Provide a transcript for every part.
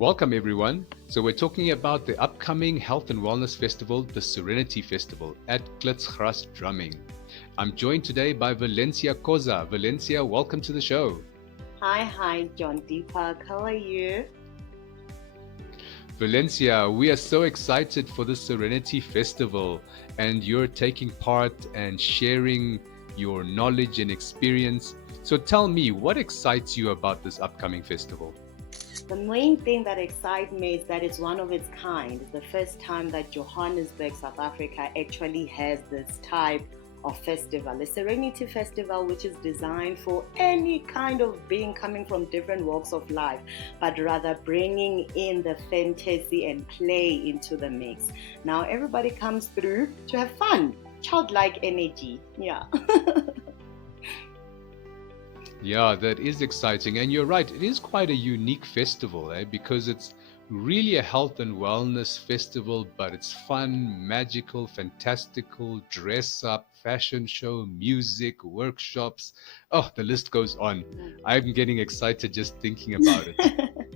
Welcome, everyone. So, we're talking about the upcoming Health and Wellness Festival, the Serenity Festival at Klitsgras Drumming. I'm joined today by Valencia Khoza. Valencia, welcome to the show. Hi, John Deepak. How are you? Valencia, we are so excited for the Serenity Festival, and you're taking part and sharing your knowledge and experience. So, tell me, what excites you about this upcoming festival? The main thing that excites me is that it's one of its kind. It's the first time that Johannesburg, South Africa actually has this type of festival. The Serenity Festival, which is designed for any kind of being coming from different walks of life, but rather bringing in the fantasy and play into the mix. Now, everybody comes through to have fun, childlike energy. Yeah. Yeah, that is exciting. And you're right, it is quite a unique festival, because it's really a health and wellness festival, but it's fun, magical, fantastical, dress up, fashion show, music, workshops. Oh, the list goes on. I'm getting excited just thinking about it.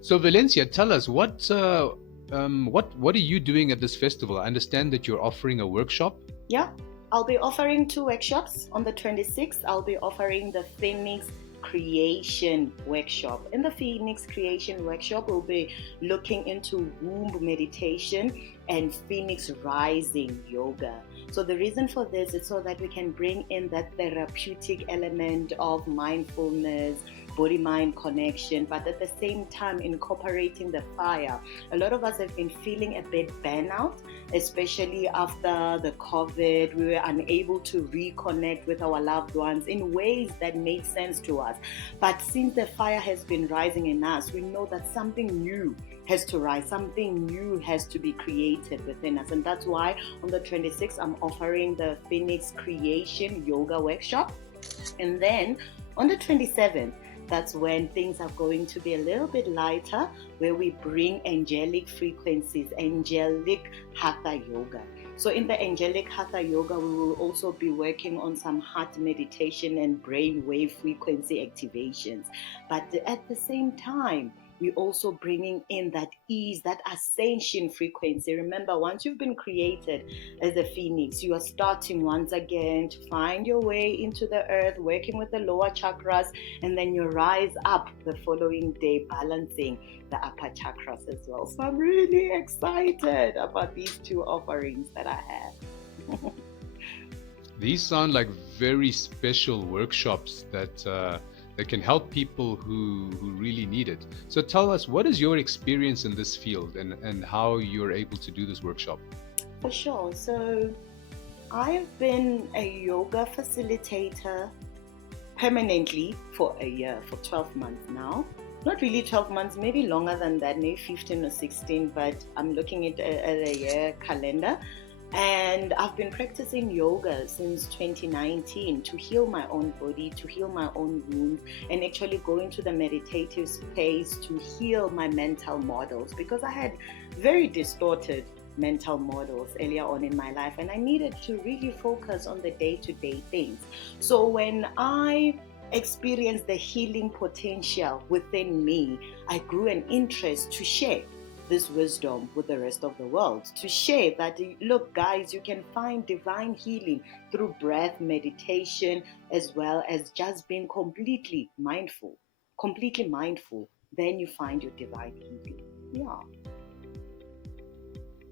So, Valencia, tell us what are you doing at this festival? I understand that you're offering a workshop. Yeah, I'll be offering two workshops. On the 26th, I'll be offering the Phoenix Creation Workshop. In the Phoenix Creation Workshop, we'll be looking into womb meditation and Phoenix Rising Yoga. So the reason for this is so that we can bring in that therapeutic element of mindfulness, body-mind connection, but at the same time incorporating the fire. A lot of us have been feeling a bit burnout, especially after the COVID. We were unable to reconnect with our loved ones in ways that made sense to us. But since the fire has been rising in us, we know that something new has to rise, something new has to be created within us. And that's why on the 26th, I'm offering the Phoenix Creation Yoga Workshop. And then on the 27th, that's when things are going to be a little bit lighter, where we bring angelic frequencies, Angelic Hatha Yoga. So in the Angelic Hatha Yoga, we will also be working on some heart meditation and brain wave frequency activations. But at the same time, we're also bringing in that ease, that ascension frequency. Remember, once you've been created as a phoenix, you are starting once again to find your way into the earth, working with the lower chakras, and then you rise up the following day, balancing the upper chakras as well. So I'm really excited about these two offerings that I have. These sound like very special workshops that can help people who really need it. So tell us, what is your experience in this field and how you're able to do this workshop? For sure. So I've been a yoga facilitator permanently for a year, for 12 months now. Not really 12 months, maybe longer than that, maybe 15 or 16, but I'm looking at a year calendar. And I've been practicing yoga since 2019 to heal my own body, to heal my own wounds, and actually go into the meditative space to heal my mental models, because I had very distorted mental models earlier on in my life, and I needed to really focus on the day-to-day things. So when I experienced the healing potential within me, I grew an interest to share this wisdom with the rest of the world, to share that, look guys, you can find divine healing through breath meditation, as well as just being completely mindful, then you find your divine healing. Yeah.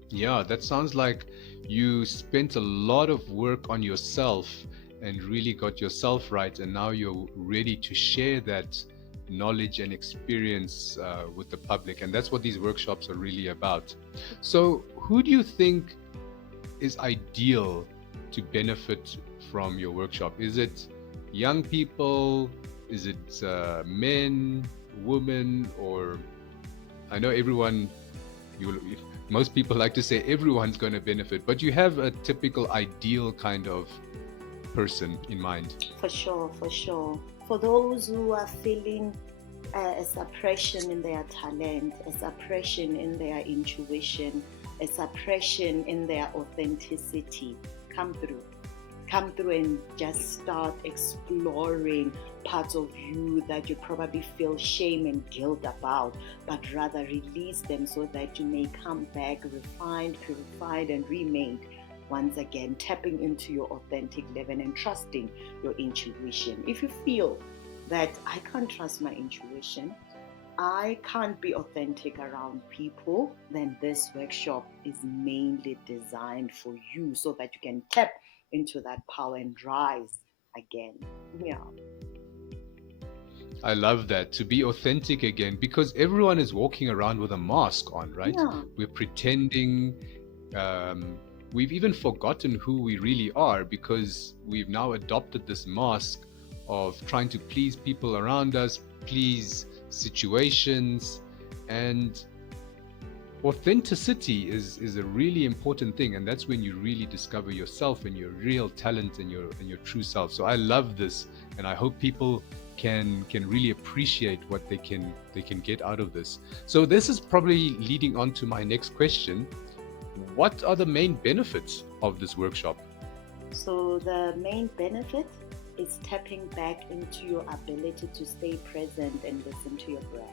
Yeah, that sounds like you spent a lot of work on yourself and really got yourself right, and now you're ready to share that knowledge and experience with the public. And that's what these workshops are really about. So, who do you think is ideal to benefit from your workshop? Is it young people? Is it men, women, or I know everyone, you, most people like to say everyone's going to benefit, but you have a typical ideal kind of person in mind. For sure, for sure. For those who are feeling a suppression in their talent, a suppression in their intuition, a suppression in their authenticity, come through. Come through and just start exploring parts of you that you probably feel shame and guilt about, but rather release them so that you may come back refined, purified, and remade. Once again, tapping into your authentic living and trusting your intuition. If you feel that I can't trust my intuition, I can't be authentic around people, then this workshop is mainly designed for you so that you can tap into that power and rise again. Yeah. I love that, to be authentic again, because everyone is walking around with a mask on, right? Yeah. We're pretending. Um, we've even forgotten who we really are because we've now adopted this mask of trying to please people around us, please situations, and authenticity is a really important thing, and that's when you really discover yourself and your real talent and your true self. So I love this, and I hope people can really appreciate what they can get out of this. So this is probably leading on to my next question. What are the main benefits of this workshop? So the main benefit is tapping back into your ability to stay present and listen to your breath.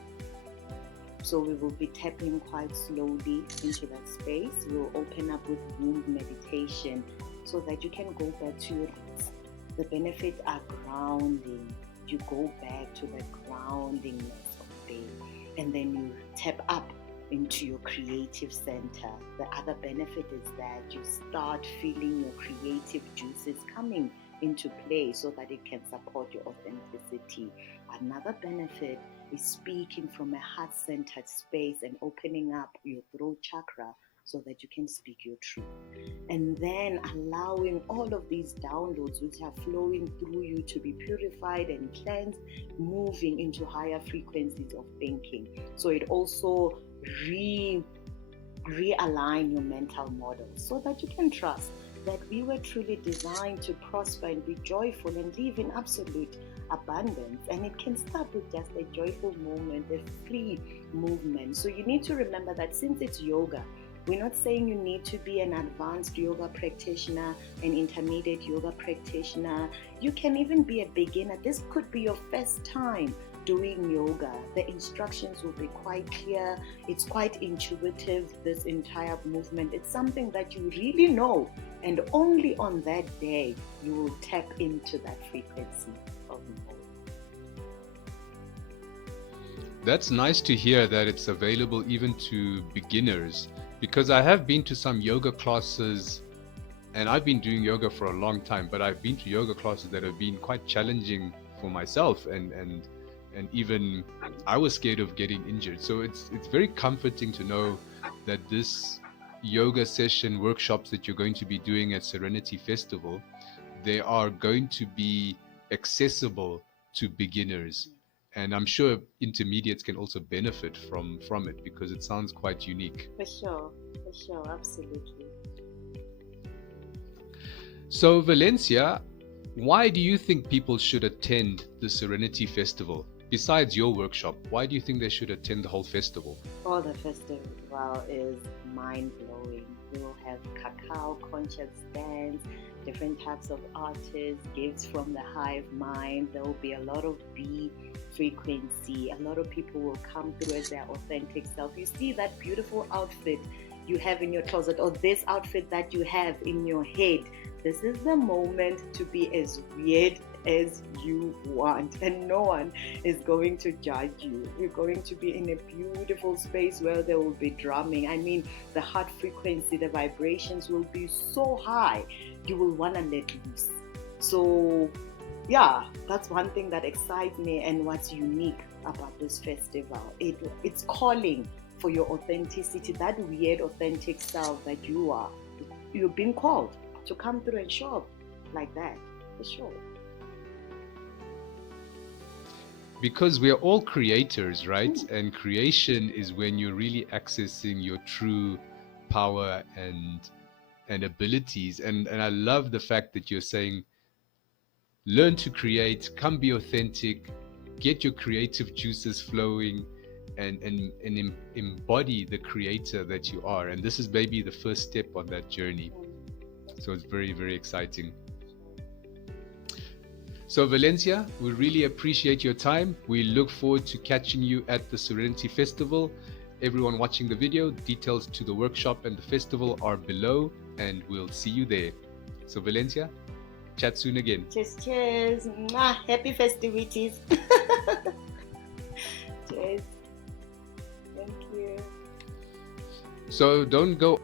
So we will be tapping quite slowly into that space. We'll open up with womb meditation so that you can go back to your roots. The benefits are grounding. You go back to the groundingness of being, and then you tap up into your creative center. The other benefit is that you start feeling your creative juices coming into play so that it can support your authenticity. Another benefit is speaking from a heart-centered space and opening up your throat chakra so that you can speak your truth. And then allowing all of these downloads which are flowing through you to be purified and cleansed, moving into higher frequencies of thinking. So it also realign your mental model so that you can trust that we were truly designed to prosper and be joyful and live in absolute abundance. And it can start with just a joyful moment, a free movement. So you need to remember that since it's yoga, we're not saying you need to be an advanced yoga practitioner, an intermediate yoga practitioner. You can even be a beginner. This could be your first time doing yoga. The instructions will be quite clear. It's quite intuitive, this entire movement. It's something that you really know, and only on that day you will tap into that frequency of knowing. That's nice to hear that it's available even to beginners, because I have been to some yoga classes, and I've been doing yoga for a long time, but I've been to yoga classes that have been quite challenging for myself, and even I was scared of getting injured. So it's very comforting to know that this yoga session workshops that you're going to be doing at Serenity Festival, they are going to be accessible to beginners, and I'm sure intermediates can also benefit from it because it sounds quite unique. For sure, absolutely. So Valencia, why do you think people should attend the Serenity Festival? Besides your workshop, why do you think they should attend the whole festival? Oh, the festival is mind blowing. We will have cacao conscious dance, different types of artists, gifts from the hive mind. There will be a lot of bee frequency. A lot of people will come through as their authentic self. You see that beautiful outfit you have in your closet, or this outfit that you have in your head. This is the moment to be as weird as you want, and no one is going to judge you. You're going to be in a beautiful space where there will be drumming. I mean, the heart frequency, the vibrations will be so high, you will want to let loose. So yeah, that's one thing that excites me and what's unique about this festival. It's calling for your authenticity, that weird authentic self that you are. You've been called to come through and show up like that, for sure. Because we are all creators, right? And creation is when you're really accessing your true power and abilities. And I love the fact that you're saying learn to create, come be authentic, get your creative juices flowing, and embody the creator that you are. And this is maybe the first step on that journey. So it's very, very exciting. So, Valencia, we really appreciate your time. We look forward to catching you at the Serenity Festival. Everyone watching the video, details to the workshop and the festival are below, and we'll see you there. So, Valencia, chat soon again. Cheers, cheers. Mwah. Happy festivities. Cheers. Thank you. So, don't go